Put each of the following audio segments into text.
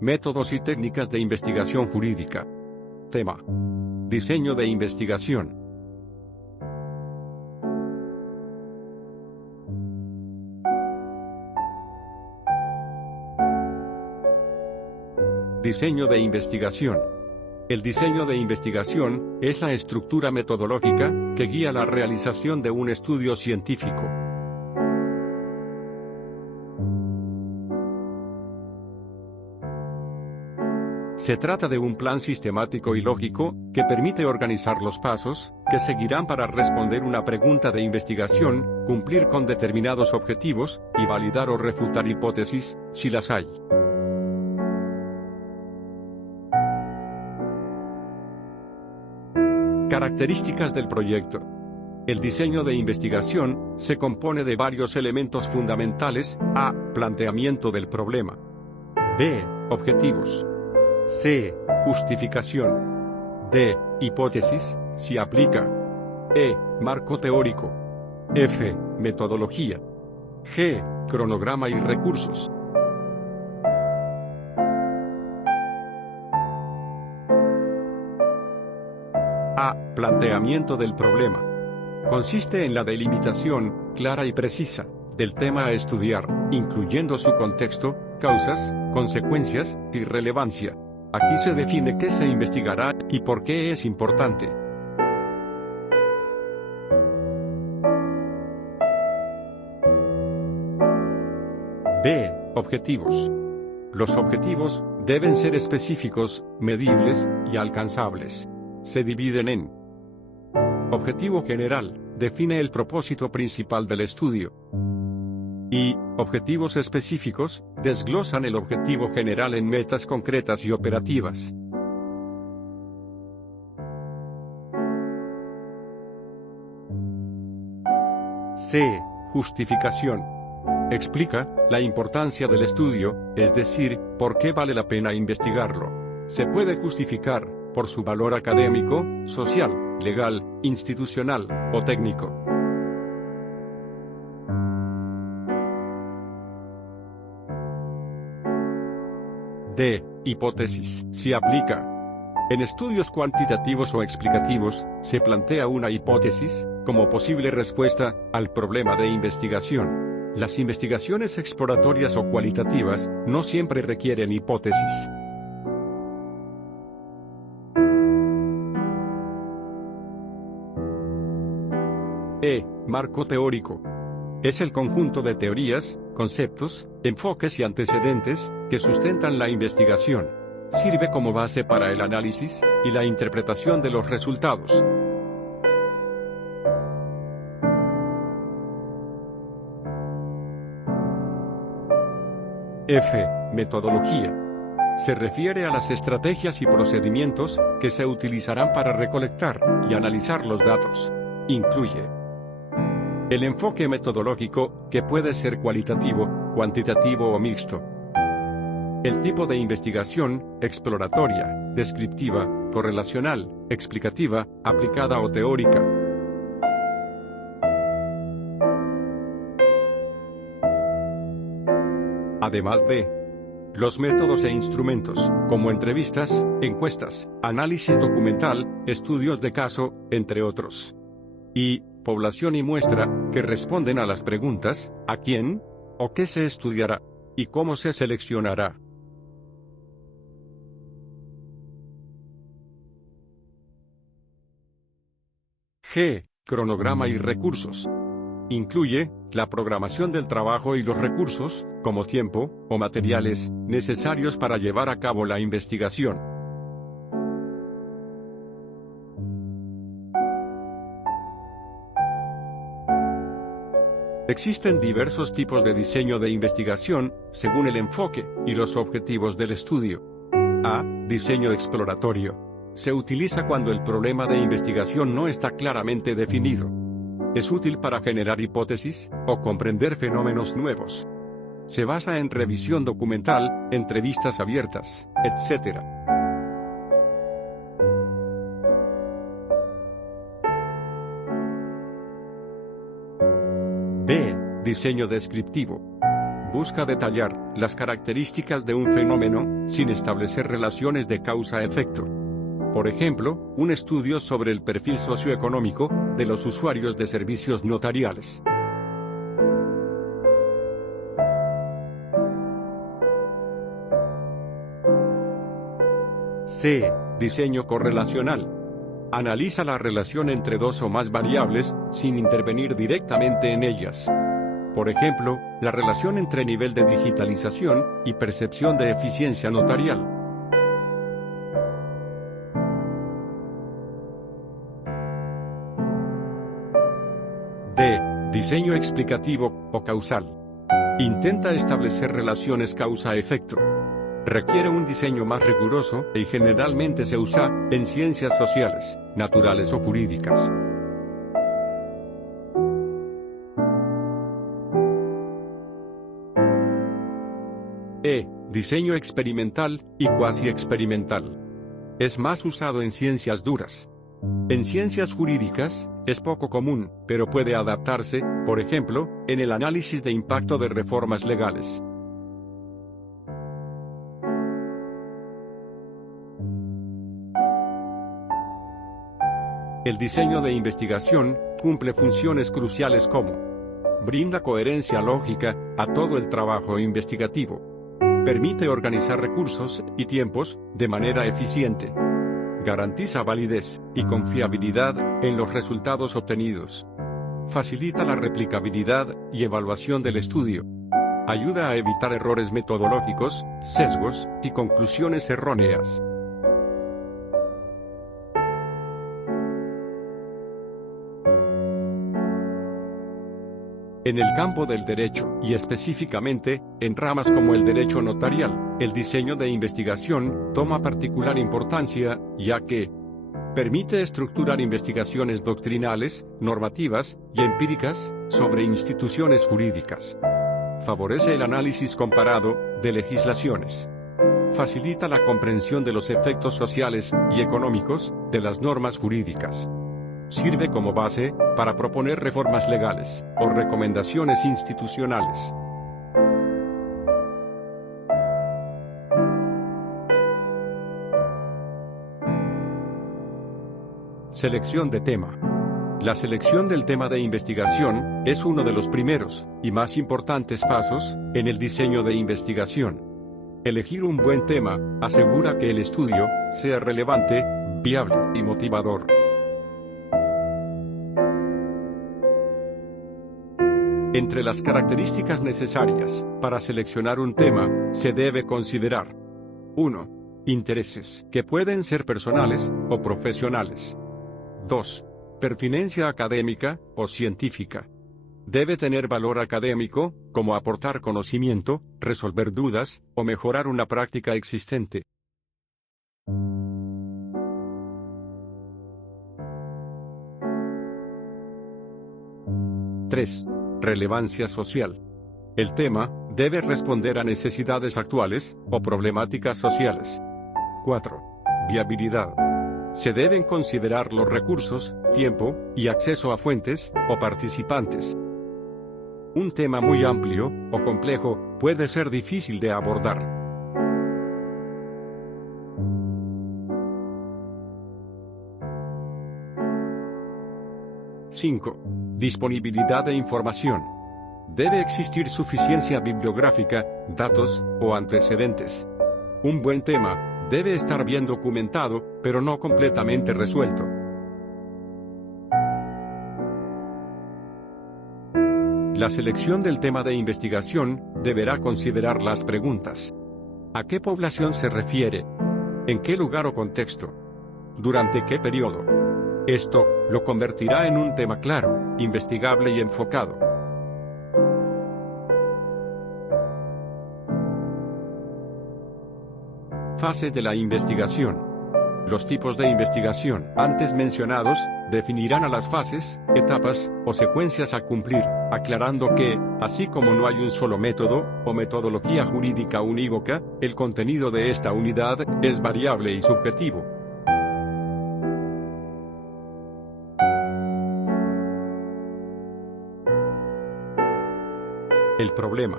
Métodos y técnicas de investigación jurídica. Tema: diseño de investigación. Diseño de investigación. El diseño de investigación es la estructura metodológica que guía la realización de un estudio científico. Se trata de un plan sistemático y lógico que permite organizar los pasos que seguirán para responder una pregunta de investigación, cumplir con determinados objetivos y validar o refutar hipótesis, si las hay. Características del proyecto. El diseño de investigación se compone de varios elementos fundamentales. A. Planteamiento del problema. B. Objetivos. C. Justificación. D. Hipótesis, si aplica. E. Marco teórico. F. Metodología. G. Cronograma y recursos. A. Planteamiento del problema. Consiste en la delimitación, clara y precisa, del tema a estudiar, incluyendo su contexto, causas, consecuencias y relevancia. Aquí se define qué se investigará y por qué es importante. B. Objetivos. Los objetivos deben ser específicos, medibles y alcanzables. Se dividen en: objetivo general, define el propósito principal del estudio. Y objetivos específicos, desglosan el objetivo general en metas concretas y operativas. C. Justificación. Explica la importancia del estudio, es decir, por qué vale la pena investigarlo. Se puede justificar por su valor académico, social, legal, institucional o técnico. D. Hipótesis, si aplica. En estudios cuantitativos o explicativos, se plantea una hipótesis como posible respuesta al problema de investigación. Las investigaciones exploratorias o cualitativas no siempre requieren hipótesis. E. Marco teórico. Es el conjunto de teorías, conceptos, enfoques y antecedentes que sustentan la investigación. Sirve como base para el análisis y la interpretación de los resultados. F. Metodología. Se refiere a las estrategias y procedimientos que se utilizarán para recolectar y analizar los datos. Incluye el enfoque metodológico, que puede ser cualitativo, cuantitativo o mixto. El tipo de investigación: exploratoria, descriptiva, correlacional, explicativa, aplicada o teórica. Además de los métodos e instrumentos, como entrevistas, encuestas, análisis documental, estudios de caso, entre otros. Y población y muestra, que responden a las preguntas: ¿a quién? ¿O qué se estudiará? ¿Y cómo se seleccionará? G. Cronograma y recursos. Incluye la programación del trabajo y los recursos, como tiempo o materiales, necesarios para llevar a cabo la investigación. Existen diversos tipos de diseño de investigación, según el enfoque y los objetivos del estudio. A. Diseño exploratorio. Se utiliza cuando el problema de investigación no está claramente definido. Es útil para generar hipótesis o comprender fenómenos nuevos. Se basa en revisión documental, entrevistas abiertas, etc. B. Diseño descriptivo. Busca detallar las características de un fenómeno, sin establecer relaciones de causa-efecto. Por ejemplo, un estudio sobre el perfil socioeconómico de los usuarios de servicios notariales. C. Diseño correlacional. Analiza la relación entre dos o más variables, sin intervenir directamente en ellas. Por ejemplo, la relación entre nivel de digitalización y percepción de eficiencia notarial. D. Diseño explicativo o causal. Intenta establecer relaciones causa-efecto. Requiere un diseño más riguroso y generalmente se usa en ciencias sociales, naturales o jurídicas. E. Diseño experimental y cuasi experimental. Es más usado en ciencias duras. En ciencias jurídicas, es poco común, pero puede adaptarse, por ejemplo, en el análisis de impacto de reformas legales. El diseño de investigación cumple funciones cruciales como: brinda coherencia lógica a todo el trabajo investigativo. Permite organizar recursos y tiempos de manera eficiente. Garantiza validez y confiabilidad en los resultados obtenidos. Facilita la replicabilidad y evaluación del estudio. Ayuda a evitar errores metodológicos, sesgos y conclusiones erróneas. En el campo del derecho, y específicamente, en ramas como el derecho notarial, el diseño de investigación toma particular importancia, ya que permite estructurar investigaciones doctrinales, normativas y empíricas sobre instituciones jurídicas. Favorece el análisis comparado de legislaciones. Facilita la comprensión de los efectos sociales y económicos de las normas jurídicas. Sirve como base para proponer reformas legales o recomendaciones institucionales. Selección de tema. La selección del tema de investigación es uno de los primeros y más importantes pasos en el diseño de investigación. Elegir un buen tema asegura que el estudio sea relevante, viable y motivador. Entre las características necesarias para seleccionar un tema, se debe considerar: 1. Intereses, que pueden ser personales o profesionales. 2. Pertinencia académica o científica. Debe tener valor académico, como aportar conocimiento, resolver dudas, o mejorar una práctica existente. 3. Relevancia social. El tema debe responder a necesidades actuales o problemáticas sociales. 4. Viabilidad. Se deben considerar los recursos, tiempo y acceso a fuentes o participantes. Un tema muy amplio o complejo puede ser difícil de abordar. 5. Disponibilidad de información. Debe existir suficiencia bibliográfica, datos o antecedentes. Un buen tema debe estar bien documentado, pero no completamente resuelto. La selección del tema de investigación deberá considerar las preguntas: ¿a qué población se refiere? ¿En qué lugar o contexto? ¿Durante qué periodo? Esto lo convertirá en un tema claro, investigable y enfocado. Fase de la investigación. Los tipos de investigación antes mencionados definirán a las fases, etapas o secuencias a cumplir, aclarando que, así como no hay un solo método o metodología jurídica unívoca, el contenido de esta unidad es variable y subjetivo. El problema.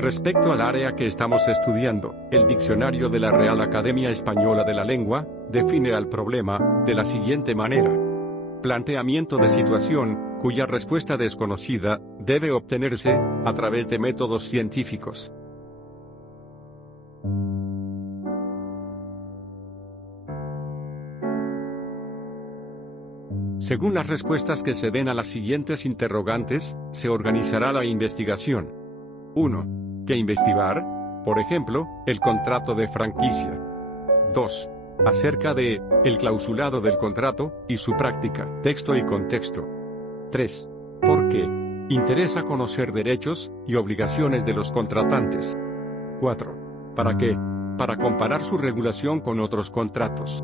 Respecto al área que estamos estudiando, el diccionario de la Real Academia Española de la Lengua define al problema de la siguiente manera: planteamiento de situación, cuya respuesta desconocida debe obtenerse a través de métodos científicos. Según las respuestas que se den a las siguientes interrogantes, se organizará la investigación. 1. ¿Qué investigar? Por ejemplo, el contrato de franquicia. 2. Acerca de el clausulado del contrato y su práctica, texto y contexto. 3. ¿Por qué? Interesa conocer derechos y obligaciones de los contratantes. 4. ¿Para qué? Para comparar su regulación con otros contratos.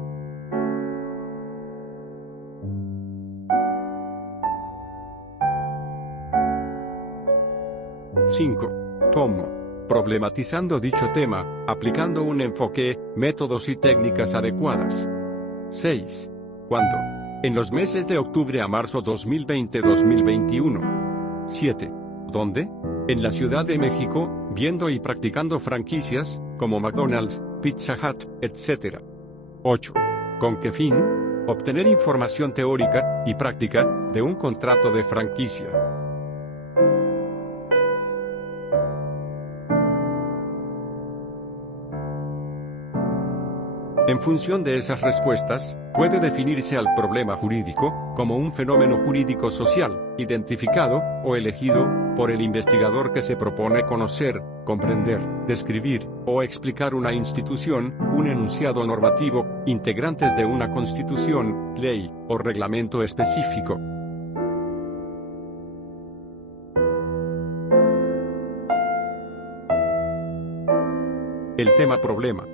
5. ¿Cómo? Problematizando dicho tema, aplicando un enfoque, métodos y técnicas adecuadas. 6. ¿Cuándo? En los meses de octubre a marzo 2020-2021. 7. ¿Dónde? En la Ciudad de México, viendo y practicando franquicias, como McDonald's, Pizza Hut, etc. 8. ¿Con qué fin? Obtener información teórica y práctica de un contrato de franquicia. En función de esas respuestas, puede definirse al problema jurídico como un fenómeno jurídico social, identificado o elegido por el investigador que se propone conocer, comprender, describir o explicar una institución, un enunciado normativo, integrantes de una constitución, ley o reglamento específico. El tema problema.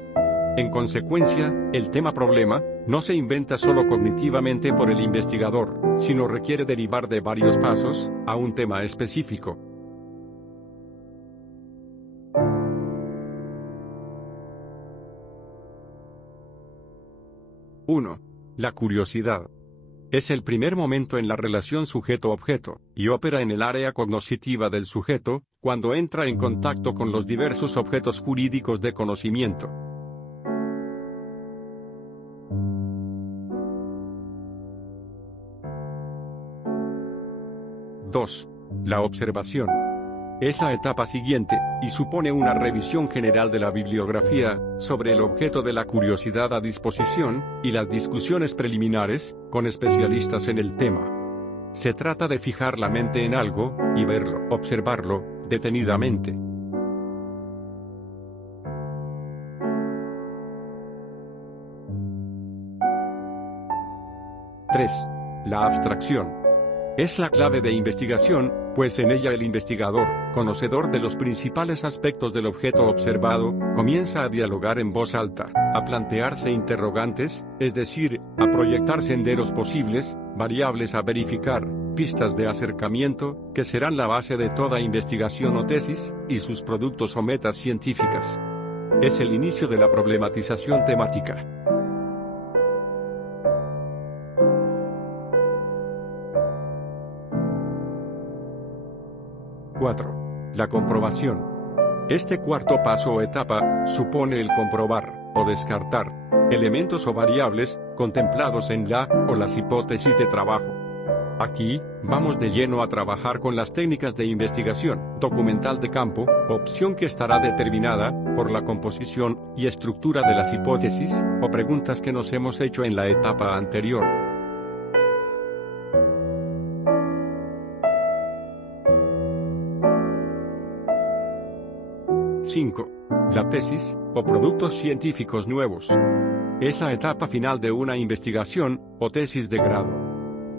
En consecuencia, el tema problema no se inventa solo cognitivamente por el investigador, sino requiere derivar de varios pasos a un tema específico. ¡1! La curiosidad. Es el primer momento en la relación sujeto-objeto, y opera en el área cognoscitiva del sujeto, cuando entra en contacto con los diversos objetos jurídicos de conocimiento. 2. La observación. Es la etapa siguiente, y supone una revisión general de la bibliografía sobre el objeto de la curiosidad a disposición, y las discusiones preliminares, con especialistas en el tema. Se trata de fijar la mente en algo, y verlo, observarlo, detenidamente. 3. La abstracción. Es la clave de investigación, pues en ella el investigador, conocedor de los principales aspectos del objeto observado, comienza a dialogar en voz alta, a plantearse interrogantes, es decir, a proyectar senderos posibles, variables a verificar, pistas de acercamiento, que serán la base de toda investigación o tesis, y sus productos o metas científicas. Es el inicio de la problematización temática. 4. La comprobación. Este cuarto paso o etapa supone el comprobar, o descartar, elementos o variables contemplados en la o las hipótesis de trabajo. Aquí, vamos de lleno a trabajar con las técnicas de investigación documental de campo, opción que estará determinada por la composición y estructura de las hipótesis o preguntas que nos hemos hecho en la etapa anterior. 5. La tesis, o productos científicos nuevos. Es la etapa final de una investigación, o tesis de grado.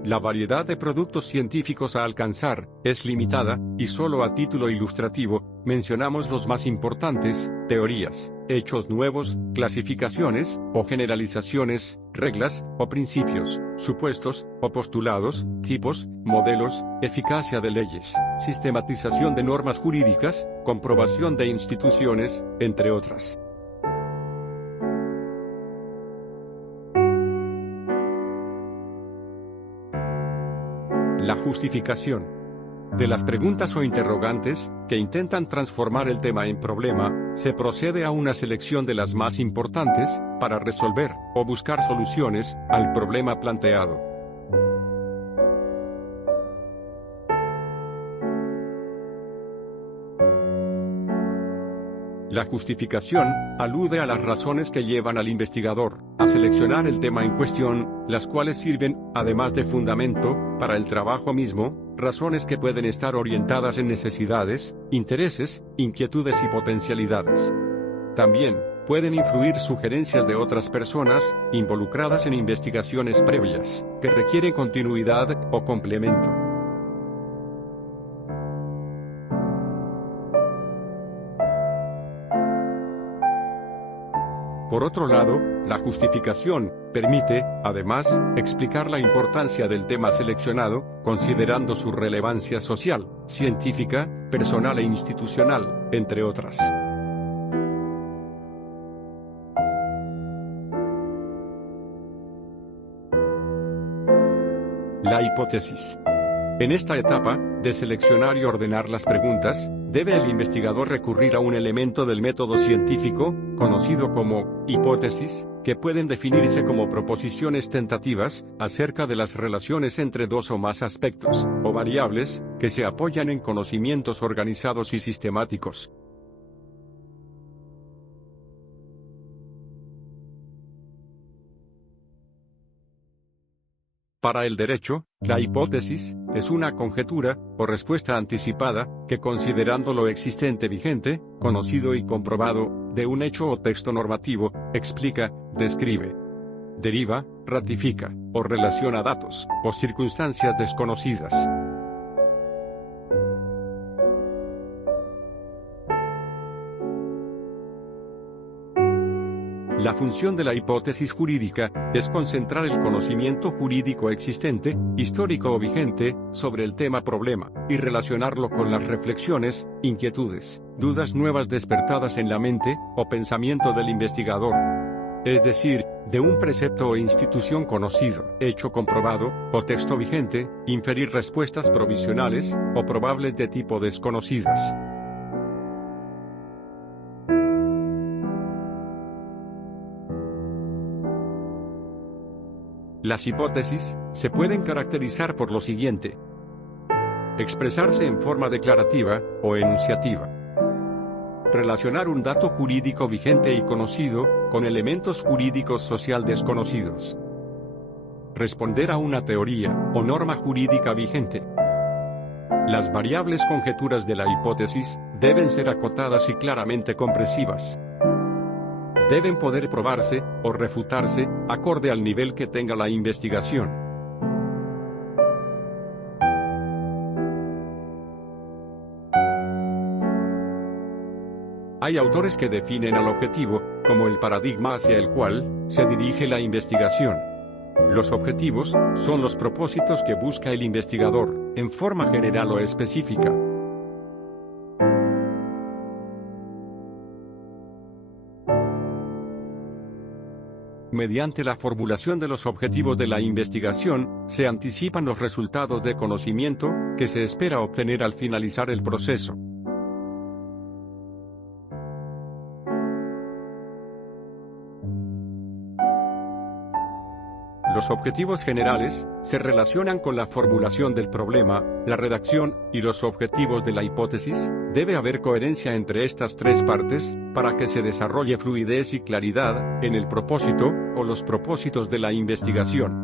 La variedad de productos científicos a alcanzar es limitada, y solo a título ilustrativo, mencionamos los más importantes: teorías, hechos nuevos, clasificaciones, o generalizaciones, reglas, o principios, supuestos, o postulados, tipos, modelos, eficacia de leyes, sistematización de normas jurídicas, comprobación de instituciones, entre otras. La justificación. De las preguntas o interrogantes, que intentan transformar el tema en problema, se procede a una selección de las más importantes, para resolver, o buscar soluciones, al problema planteado. La justificación alude a las razones que llevan al investigador a seleccionar el tema en cuestión, las cuales sirven, además de fundamento, para el trabajo mismo, razones que pueden estar orientadas en necesidades, intereses, inquietudes y potencialidades. También pueden influir sugerencias de otras personas, involucradas en investigaciones previas, que requieren continuidad o complemento. Por otro lado, la justificación permite, además, explicar la importancia del tema seleccionado, considerando su relevancia social, científica, personal e institucional, entre otras. La hipótesis. En esta etapa, de seleccionar y ordenar las preguntas, debe el investigador recurrir a un elemento del método científico, conocido como hipótesis, que pueden definirse como proposiciones tentativas, acerca de las relaciones entre dos o más aspectos, o variables, que se apoyan en conocimientos organizados y sistemáticos. Para el derecho, la hipótesis es una conjetura, o respuesta anticipada, que considerando lo existente vigente, conocido y comprobado, de un hecho o texto normativo, explica, describe, deriva, ratifica, o relaciona datos, o circunstancias desconocidas. La función de la hipótesis jurídica es concentrar el conocimiento jurídico existente, histórico o vigente, sobre el tema problema, y relacionarlo con las reflexiones, inquietudes, dudas nuevas despertadas en la mente, o pensamiento del investigador. Es decir, de un precepto o institución conocido, hecho comprobado, o texto vigente, inferir respuestas provisionales, o probables de tipo desconocidas. Las hipótesis se pueden caracterizar por lo siguiente: expresarse en forma declarativa o enunciativa, relacionar un dato jurídico vigente y conocido con elementos jurídicos social desconocidos, responder a una teoría o norma jurídica vigente. Las variables conjeturas de la hipótesis deben ser acotadas y claramente comprensivas. Deben poder probarse o refutarse, acorde al nivel que tenga la investigación. Hay autores que definen al objetivo como el paradigma hacia el cual se dirige la investigación. Los objetivos son los propósitos que busca el investigador, en forma general o específica. Mediante la formulación de los objetivos de la investigación, se anticipan los resultados de conocimiento que se espera obtener al finalizar el proceso. Los objetivos generales se relacionan con la formulación del problema, la redacción y los objetivos de la hipótesis. Debe haber coherencia entre estas tres partes para que se desarrolle fluidez y claridad en el propósito o los propósitos de la investigación.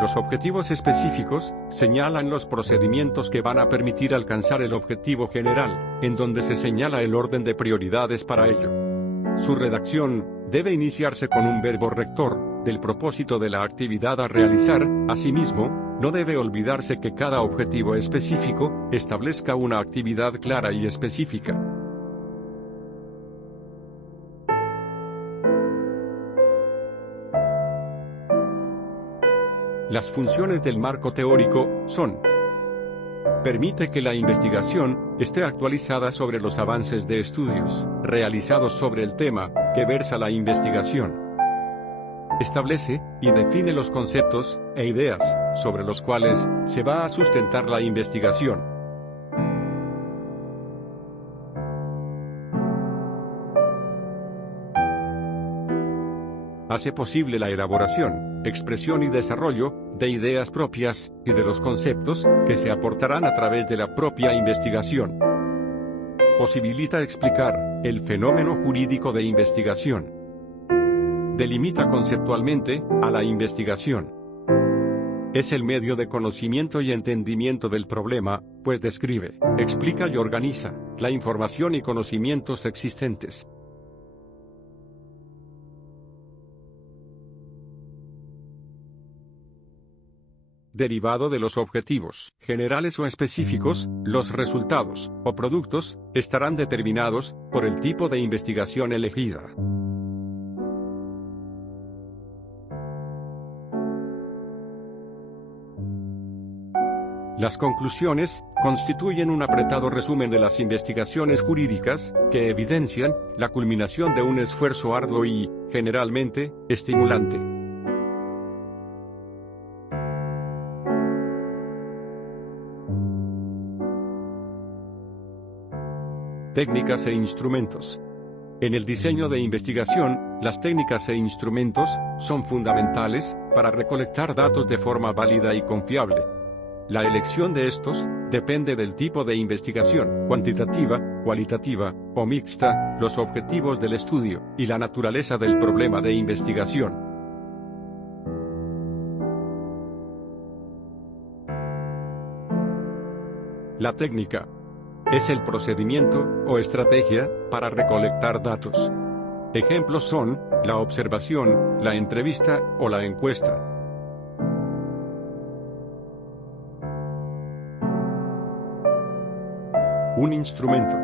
Los objetivos específicos señalan los procedimientos que van a permitir alcanzar el objetivo general, en donde se señala el orden de prioridades para ello. Su redacción debe iniciarse con un verbo rector del propósito de la actividad a realizar. Asimismo, no debe olvidarse que cada objetivo específico establezca una actividad clara y específica. Las funciones del marco teórico son: permite que la investigación esté actualizada sobre los avances de estudios realizados sobre el tema que versa la investigación. Establece y define los conceptos e ideas sobre los cuales se va a sustentar la investigación. Hace posible la elaboración, expresión y desarrollo de ideas propias y de los conceptos que se aportarán a través de la propia investigación. Posibilita explicar el fenómeno jurídico de investigación. Delimita conceptualmente a la investigación. Es el medio de conocimiento y entendimiento del problema, pues describe, explica y organiza la información y conocimientos existentes. Derivado de los objetivos, generales o específicos, los resultados, o productos, estarán determinados por el tipo de investigación elegida. Las conclusiones constituyen un apretado resumen de las investigaciones jurídicas, que evidencian la culminación de un esfuerzo arduo y, generalmente, estimulante. Técnicas e instrumentos. En el diseño de investigación, las técnicas e instrumentos son fundamentales para recolectar datos de forma válida y confiable. La elección de estos depende del tipo de investigación, cuantitativa, cualitativa o mixta, los objetivos del estudio y la naturaleza del problema de investigación. La técnica es el procedimiento o estrategia para recolectar datos. Ejemplos son la observación, la entrevista o la encuesta. Un instrumento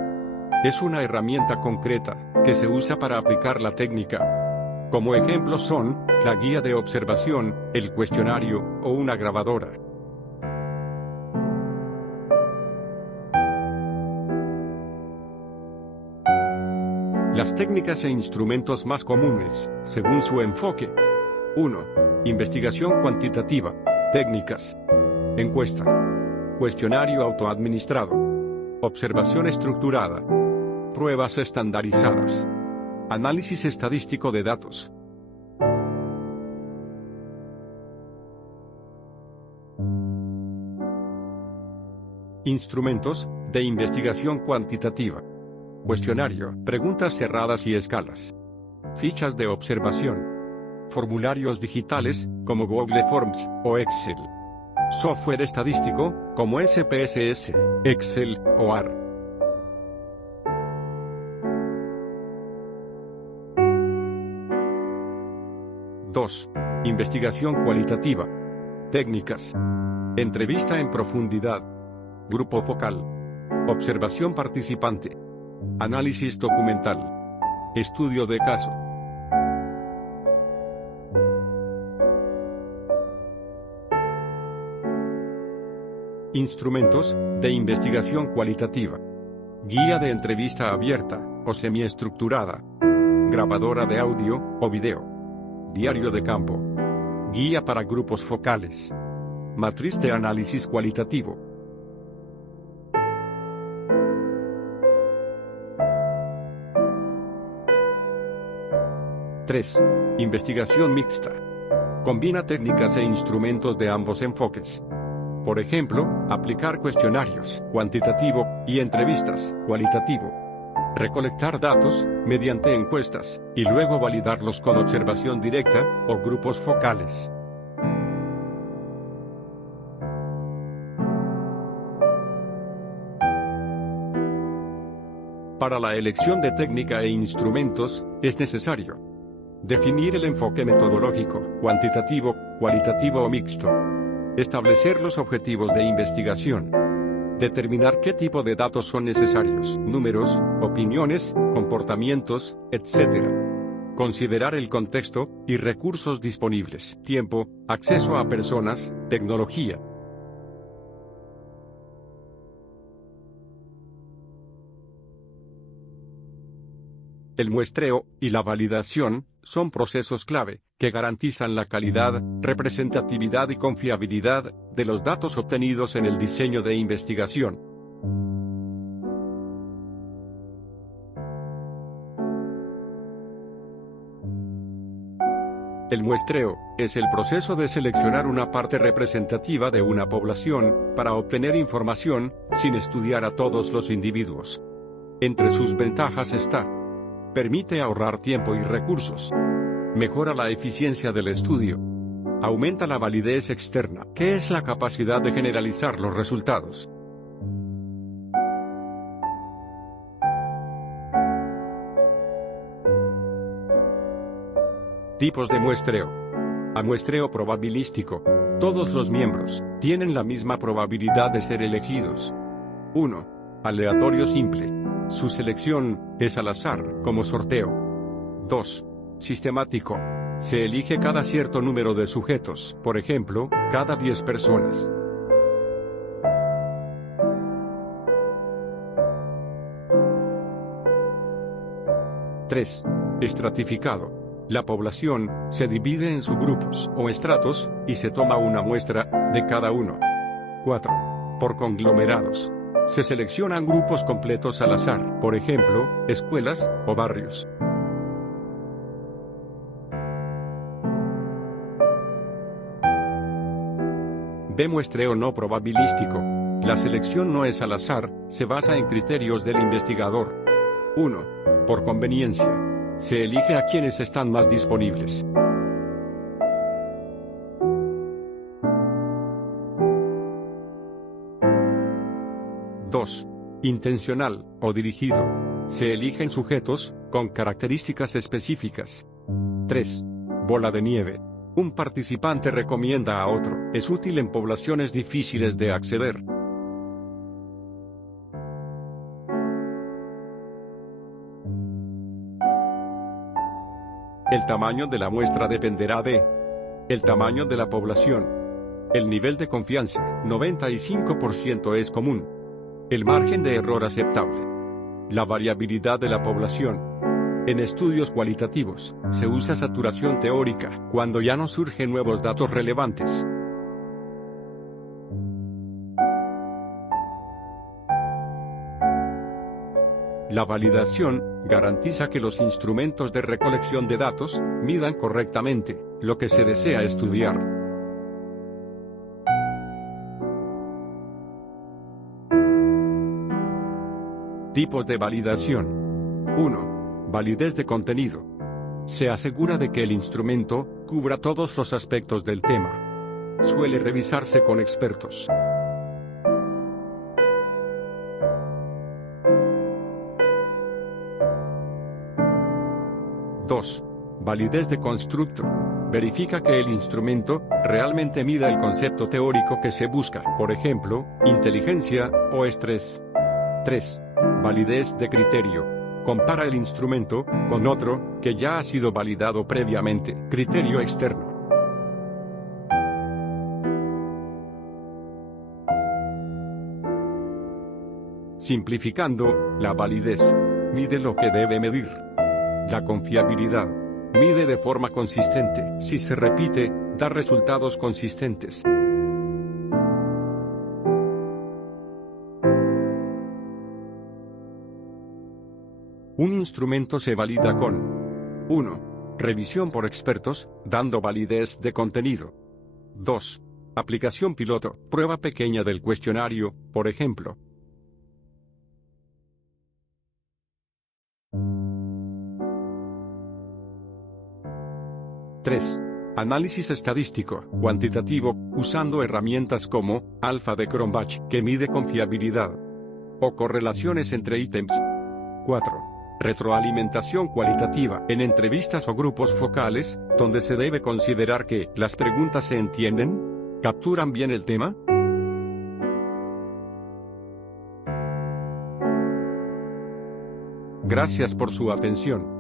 es una herramienta concreta que se usa para aplicar la técnica. Como ejemplos son la guía de observación, el cuestionario o una grabadora. Las técnicas e instrumentos más comunes, según su enfoque. 1. Investigación cuantitativa. Técnicas. Encuesta. Cuestionario autoadministrado. Observación estructurada. Pruebas estandarizadas. Análisis estadístico de datos. Instrumentos de investigación cuantitativa. Cuestionario, preguntas cerradas y escalas. Fichas de observación. Formularios digitales, como Google Forms o Excel. Software estadístico, como SPSS, Excel o R. Dos. Investigación cualitativa. Técnicas. Entrevista en profundidad. Grupo focal. Observación participante. Análisis documental. Estudio de caso. Instrumentos de investigación cualitativa. Guía de entrevista abierta o semiestructurada. Grabadora de audio o video. Diario de campo. Guía para grupos focales. Matriz de análisis cualitativo. 3. Investigación mixta. Combina técnicas e instrumentos de ambos enfoques. Por ejemplo, aplicar cuestionarios, cuantitativo, y entrevistas, cualitativo. Recolectar datos, mediante encuestas, y luego validarlos con observación directa, o grupos focales. Para la elección de técnica e instrumentos, es necesario definir el enfoque metodológico, cuantitativo, cualitativo o mixto. Establecer los objetivos de investigación. Determinar qué tipo de datos son necesarios, números, opiniones, comportamientos, etc. Considerar el contexto y recursos disponibles, tiempo, acceso a personas, tecnología. El muestreo y la validación son procesos clave que garantizan la calidad, representatividad y confiabilidad de los datos obtenidos en el diseño de investigación. El muestreo es el proceso de seleccionar una parte representativa de una población para obtener información sin estudiar a todos los individuos. Entre sus ventajas está: permite ahorrar tiempo y recursos, mejora la eficiencia del estudio, aumenta la validez externa, que es la capacidad de generalizar los resultados. Tipos de muestreo. A muestreo probabilístico. Todos los miembros tienen la misma probabilidad de ser elegidos. 1. Aleatorio simple. Su selección es al azar, como sorteo. 2. Sistemático. Se elige cada cierto número de sujetos, por ejemplo, cada 10 personas. Tres. Estratificado. La población se divide en subgrupos o estratos, y se toma una muestra de cada uno. 4. Por conglomerados. Se seleccionan grupos completos al azar, por ejemplo, escuelas o barrios. B. Muestreo no probabilístico. La selección no es al azar, se basa en criterios del investigador. 1. Por conveniencia. Se elige a quienes están más disponibles. 2. Intencional o dirigido. Se eligen sujetos con características específicas. 3. Bola de nieve. Un participante recomienda a otro. Es útil en poblaciones difíciles de acceder. El tamaño de la muestra dependerá de: el tamaño de la población, el nivel de confianza, 95% es común, el margen de error aceptable, la variabilidad de la población. En estudios cualitativos, se usa saturación teórica cuando ya no surgen nuevos datos relevantes. La validación garantiza que los instrumentos de recolección de datos midan correctamente lo que se desea estudiar. Tipos de validación. 1. Validez de contenido. Se asegura de que el instrumento cubra todos los aspectos del tema. Suele revisarse con expertos. 2. Validez de constructo. Verifica que el instrumento realmente mida el concepto teórico que se busca, por ejemplo, inteligencia o estrés. 3. Validez de criterio. Compara el instrumento con otro que ya ha sido validado previamente, criterio externo. Simplificando, la validez mide lo que debe medir. La confiabilidad mide de forma consistente. Si se repite, da resultados consistentes. Un instrumento se valida con: 1. Revisión por expertos, dando validez de contenido. 2. Aplicación piloto, prueba pequeña del cuestionario, por ejemplo. 3. Análisis estadístico, cuantitativo, usando herramientas como alfa de Cronbach, que mide confiabilidad, o correlaciones entre ítems. 4. Retroalimentación cualitativa, en entrevistas o grupos focales, donde se debe considerar que las preguntas se entienden, capturan bien el tema. Gracias por su atención.